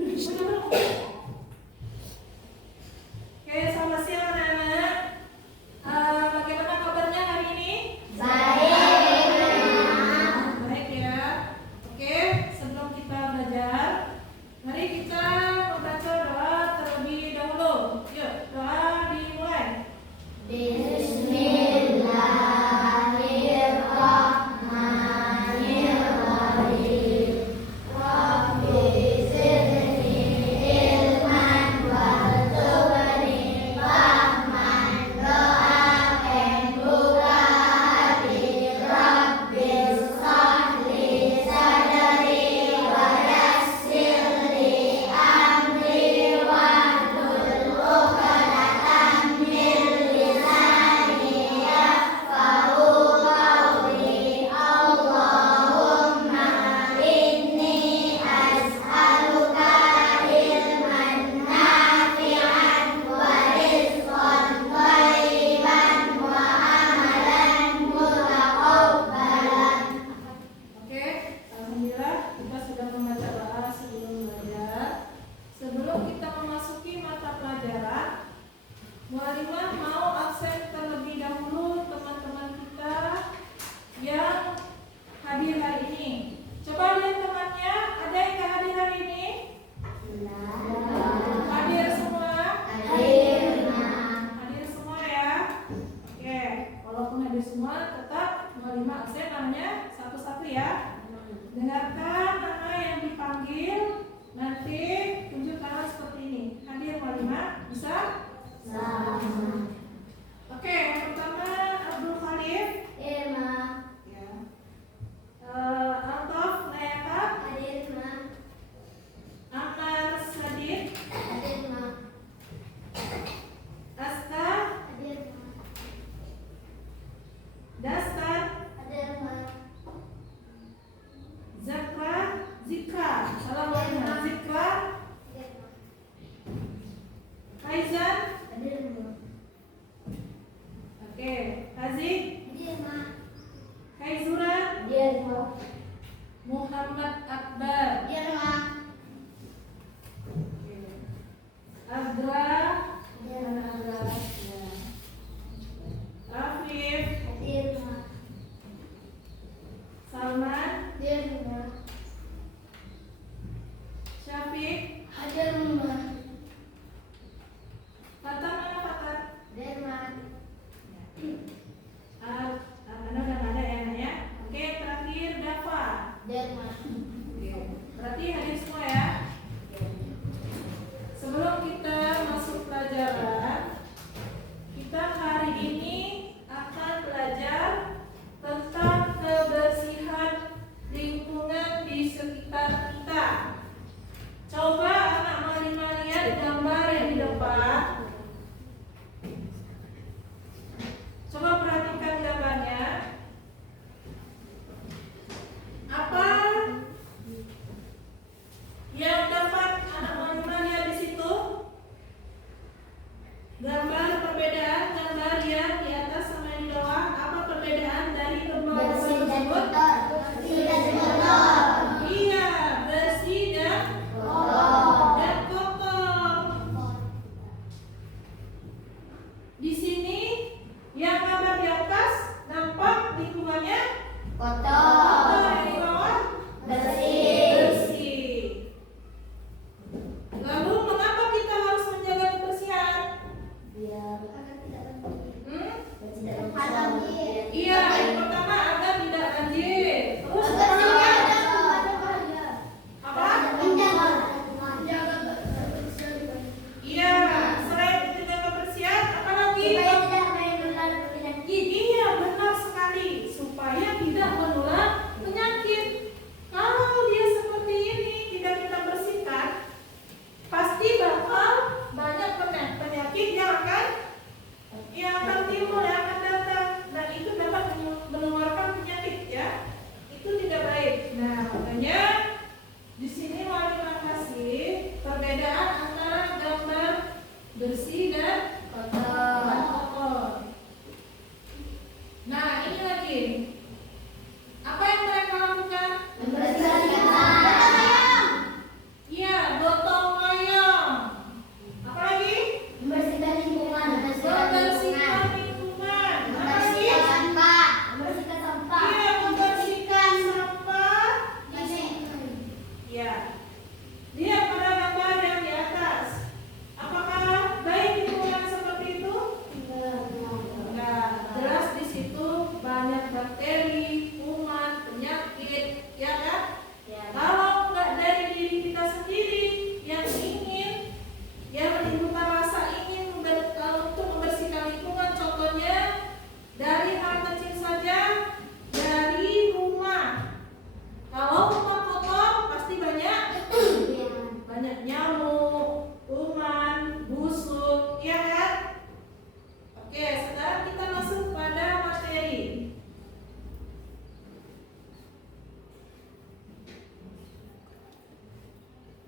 Oke, selamat siang anak-anak. Bagaimana kabarnya hari ini? Baik ya. Oke, sebelum kita belajar, mari kita membaca doa terlebih dahulu. Yuk, doa dimulai. Oke, alhamdulillah kita sudah membaca doa sebelum belajar. Sebelum kita memasuki mata pelajaran, Mualimah mau absen terlebih dahulu teman-teman kita yang hadir hari ini. Coba lihat temannya, ada yang gak hadir hari ini? Hadir semua? Hadir semua ya. Oke, walaupun hadir semua, tetap Mualimah absen namanya satu-satu ya. Dengarkan nama yang dipanggil, nanti tunjuk tangan seperti ini. Hadir Mualimah, bisa? Oke, yang pertama Abdul Khalif, ya. Altof Nayaka, Ammar Sadid, Asta, Dastar, Zikra, salam Mualimah, Zikra, Faizan, oke, Haziq, Haizuran, Muhammad Akbar, Abdra, Rafif, Salman, Syafiq, Fatan mana Fatan? Anda udah nggak ada ya, Nak, ya? Oke, terakhir Dava. Oke. Berarti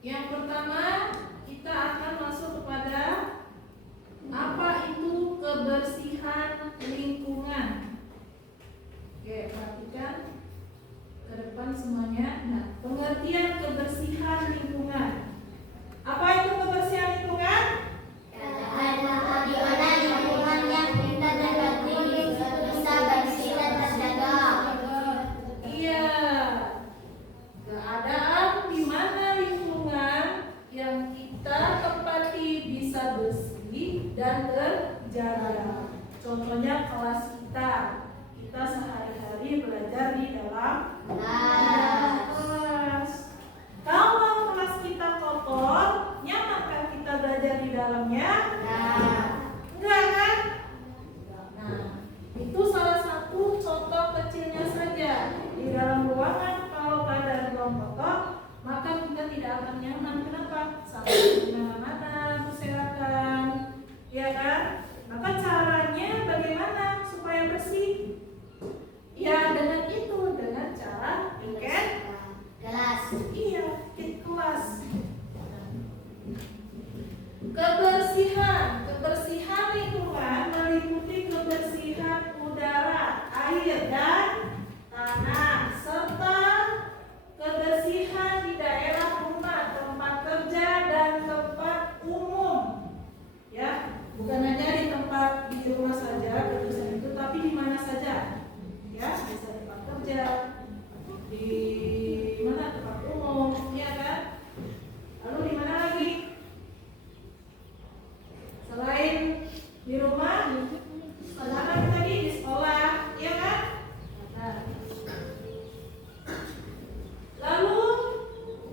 Yang pertama, kita akan masuk kepada apa itu kebersihan lingkungan. Oke, perhatikan ke depan semuanya. Nah, pengertian kebersihan lingkungan. Apa itu kebersihan lingkungan? Di mana lingkungan yang kita dapati bisa bersih dan terjaga. Iya. Keadaan di mana lingkungan yang kita tempati bisa bersih dan terjaga. Contohnya kelas kita sehari-hari belajar di dalam kelas. Kalau kelas kita kotor, nyamankah kita belajar di dalamnya? Enggak kan? Nah, itu salah satu contoh kecilnya saja. Di dalam ruangan kalau keadaan ruang kotor, maka kita tidak akan nyaman. Kenapa? Sampai kemana-mana berserakan, ya kan? Maka caranya bagaimana supaya bersih? Ya dengan itu, dengan cara bikin Gelas. iya, bikin kelas. Kebersihan lingkungan meliputi kebersihan udara, air, dan tanah, serta kebersihan di daerah rumah, tempat kerja, dan tempat umum. Ya, bukan hanya di tempat di rumah saja kebersihan itu, tapi di mana saja. Ya, bisa di tempat kerja, di mana tempat umum, ya kan? Lalu di mana lagi? Selain di rumah, sekarang tadi di sekolah, ya kan? Nah. Lalu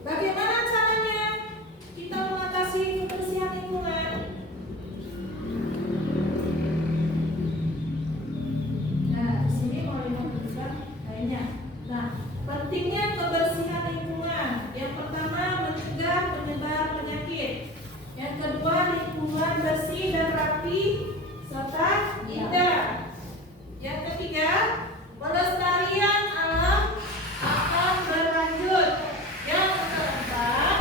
bagaimana caranya kita mengatasi kebersihan lingkungan? Nah, di sini mau dimaksudkan lainnya. Nah, pentingnya kebersihan lingkungan. Yang pertama, mencegah penyebar penyakit. Yang kedua, lingkungan bersih dan rapi serta indah. Yang ketiga, pelestarian alam akan berlanjut. Yang keempat,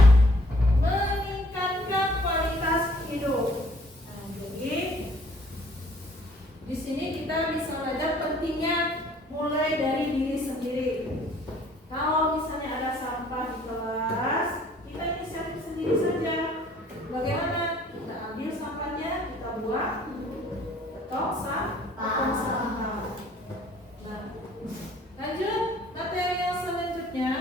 meningkatkan kualitas hidup. Nah, jadi di sini kita bisa belajar pentingnya mulai dari diri sendiri. Kalau misalnya ada sampah di kelas, kita inisiatif sendiri saja. Bagaimana? Kita ambil sampahnya, kita buang ke tong sampah. Nah, lanjut materi yang selanjutnya.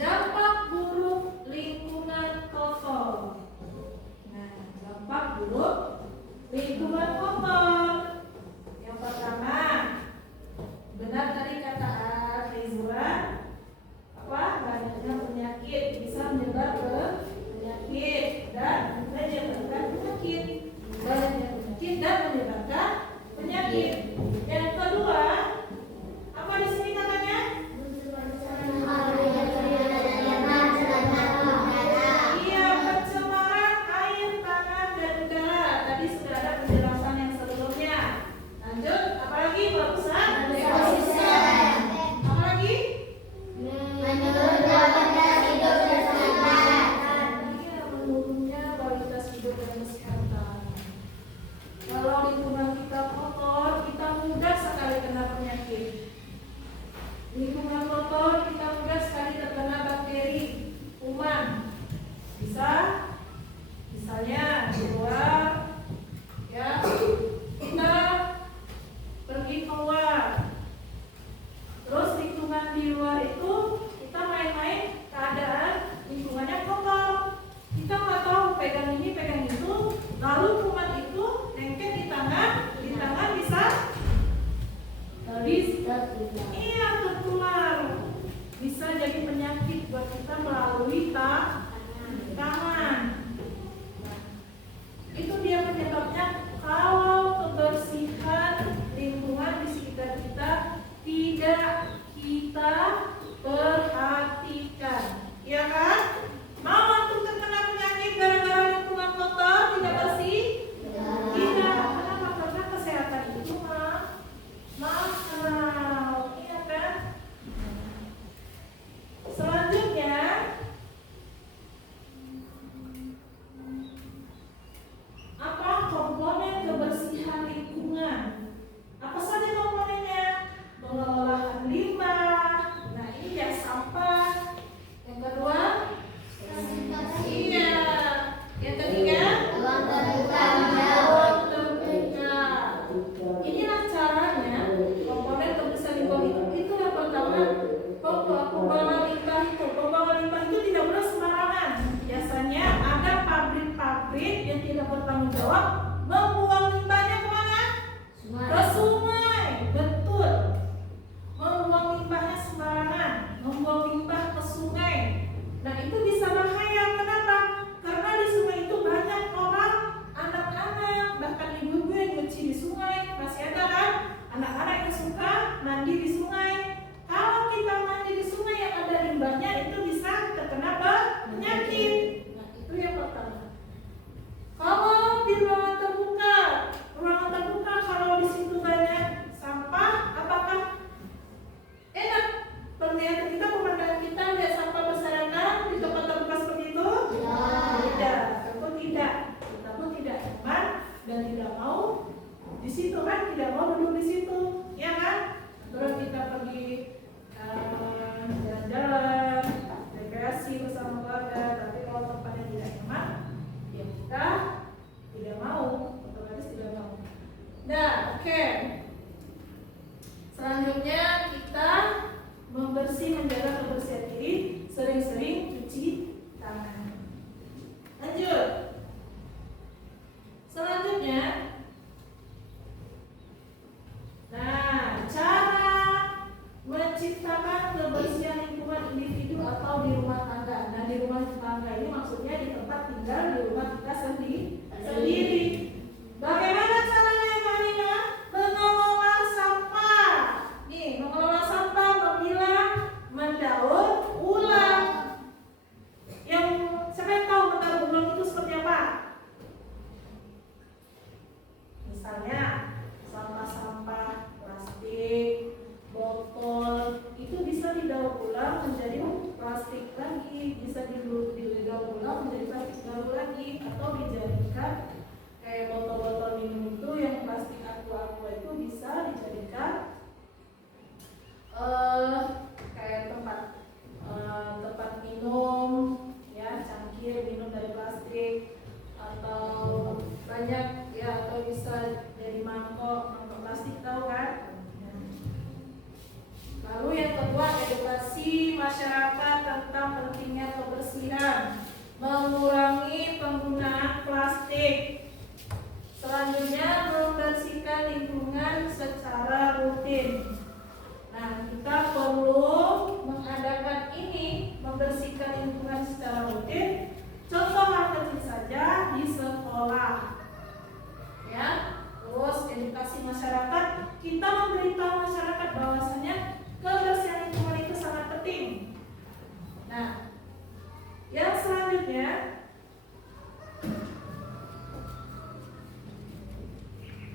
Dampak buruk lingkungan kotor. Nah, dampak buruk lingkungan kotor. Yang pertama, benar tadi kata Rizwan, banyaknya penyakit bisa menyebar ke penyakit dan menyebabkan penyakit. Banyaknya penyakit dan menyebabkan penyakit. Yang kedua, apa di sini katanya? Iya, pencemaran air, tanah, dan udara. Tadi sudah ada penjelasan yang sebelumnya. Lanjut, apalagi barusan? Apalagi? Menurunnya kualitas hidup dan kesehatan. Kalau lingkungan kita kotor, kita mudah sekali kena penyakit. Lingkungan kotor, kita mudah sekali terkena bakteri, kuman. Bisa, misalnya di luar, ya kita pergi keluar. Terus lingkungan di luar itu kita main-main, keadaan lingkungannya kotor. Kita nggak tahu pegang ini, pegang itu, lalu kuman itu lengket di tangan bisa iya tertular, bisa jadi penyakit buat kita melalui tangan. Nah, itu dia penyebabnya. Kalau kebersihan lingkungan di sekitar kita tidak kita perhatikan, ya kan? Mau antum terkena penyakit gara-gara lingkungan kotor, tidak bersih? Tidak. Kenapa? Karena kesehatan itu mahal, iya kan? bertanggung jawab membuang limbahnya kemana? Ke sungai. Betul. Membuang limbahnya sembarangan, membuang limbah ke sungai. Nah itu bisa bahaya. Kenapa? Karena di sungai itu banyak orang, anak-anak, bahkan ibu-ibu yang nyuci di sungai. Masih ada kan anak-anak yang suka mandi di sungai. Kalau kita mandi di sungai yang ada limbahnya, itu bisa terkena penyakit. Nah itu yang pertama. Kalau di ruangan terbuka kalau di situ banyak sampah, apakah enak penglihatan kita, pemandangan kita lihat sampah berserakan di tempat terbuka seperti itu? Tidak, tentu tidak. Kita pun tidak nyaman dan tidak mau di situ kan, tidak mau duduk di situ, ya kan? Terus kita pergi jalan-jalan, rekreasi bersama keluarga, tapi kalau tempatnya tidak nyaman, ya kita tidak mau, otomatis tidak mau. Nah, oke. Selanjutnya kita menjaga kebersihan diri, sering-sering cuci tangan. Lanjut. Selanjutnya, nah, cara menciptakan kebersihan lingkungan individu atau di rumah tangga. Nah, di rumah tangga ini maksudnya di tempat tinggal, di rumah kita sendiri. Bagaimana caranya, Kak Nina? Mengelola sampah. Nih, mengelola sampah, memilah, mendaur ulang. Yang siapa yang tahu mendaur ulang itu seperti apa? Misalnya sampah-sampah plastik, botol itu bisa didaur ulang menjadi plastik lagi, bisa didaur ulang menjadi plastik baru lagi, atau dijadikan kayak botol-botol minum itu yang plastik aqua itu bisa dijadikan kayak tempat minum, ya, cangkir minum dari plastik, atau banyak ya, atau bisa jadi mangkok plastik, tahu kan? Lalu yang kedua, edukasi masyarakat tentang pentingnya kebersihan, mengurangi penggunaan plastik. Selanjutnya, membersihkan lingkungan secara rutin. Nah, kita perlu mengadakan ini, membersihkan lingkungan secara rutin. Contoh hal kecil saja di sekolah, ya. Terus edukasi masyarakat, kita memberitahu masyarakat bahwasanya kebersihan lingkungan itu sangat penting. Nah, yang selanjutnya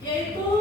yaitu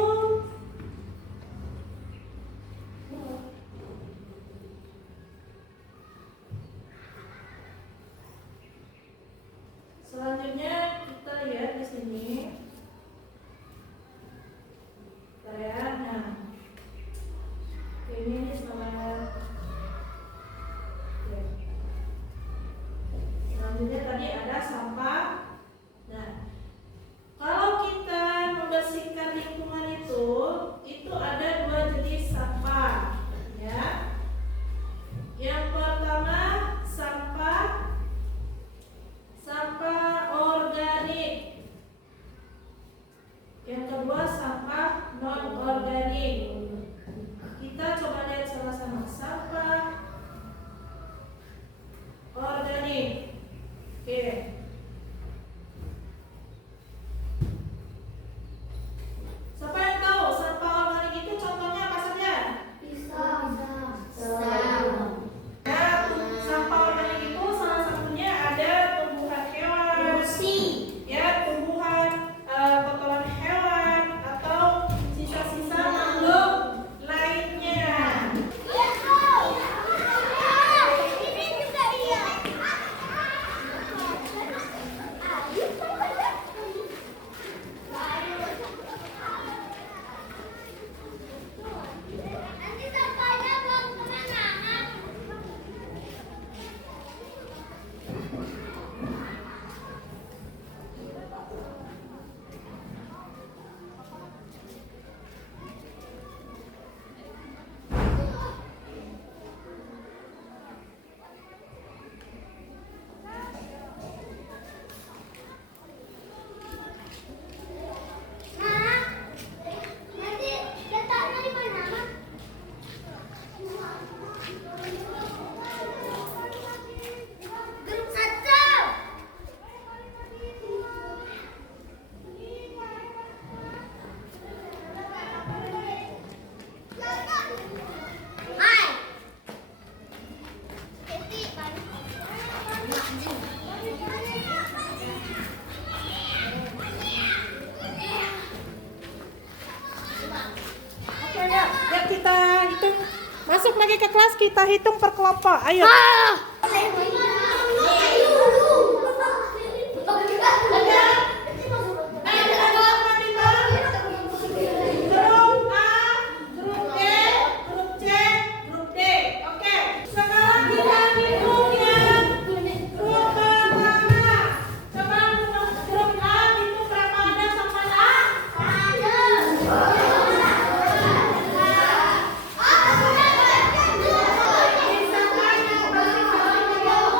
Masuk lagi ke kelas, kita hitung per kelompok. Ayo. Grup A, grup B, grup C, grup D. Oke. Sekarang kita hitung yang grup pertama. Coba grup A hitung berapa ada sampai A? Misalkan yang paling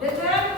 dengan